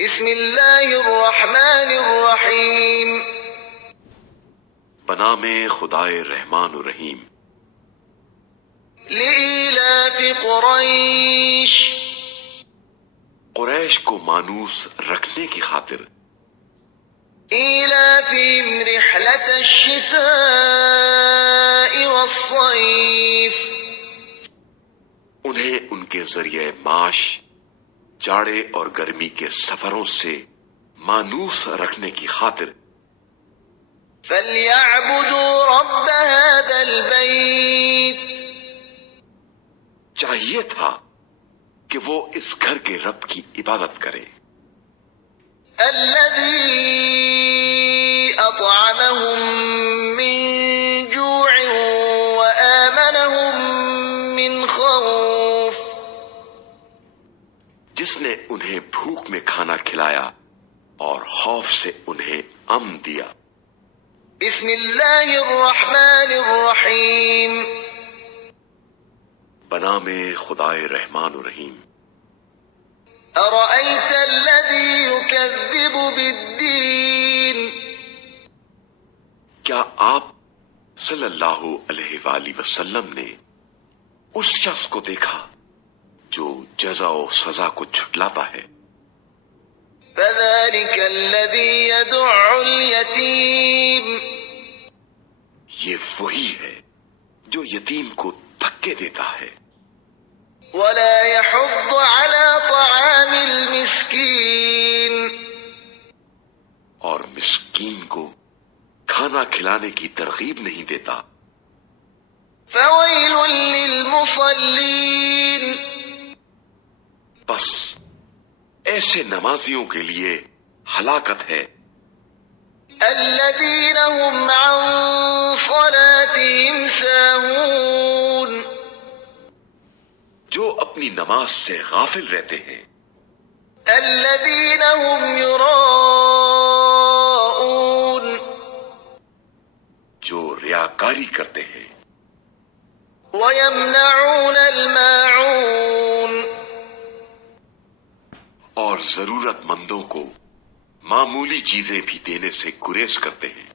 بسم اللہ الرحمن الرحیم بنام خدائے رحمان و رحیم۔ لإیلاف قریش قریش کو مانوس رکھنے کی خاطر، ایلافہم رحلة الشتاء والصیف انہیں ان کے ذریعے معاش جاڑے اور گرمی کے سفروں سے مانوس رکھنے کی خاطر، فلیعبدوا رب هذا البیت چاہیے تھا کہ وہ اس گھر کے رب کی عبادت کرے، الذي اطعمهم من جوع وآمنهم من خوف جس نے انہیں بھوک میں کھانا کھلایا اور خوف سے انہیں امن دیا۔ بسم اللہ الرحمن الرحیم بنام خدائے رحمان و رحیم۔ ارأیت الذی یکذب بالدین کیا آپ صلی اللہ علیہ وآلہ وسلم نے اس شخص کو دیکھا جو جزا و سزا کو جھٹلاتا ہے؟ فذلک الذی یدع الیتیم یہ وہی ہے جو یتیم کو دھکے دیتا ہے ولا يحض على طعام المسکین اور مسکین کو کھانا کھلانے کی ترغیب نہیں دیتا۔ فویل للمصلین بس ایسے نمازیوں کے لیے ہلاکت ہے الذین هم عن صلاتهم ساہون جو اپنی نماز سے غافل رہتے ہیں، الذین هم یراءون جو ریاکاری کرتے ہیں، ویمنعون الماعون اور ضرورت مندوں کو معمولی چیزیں بھی دینے سے گریز کرتے ہیں۔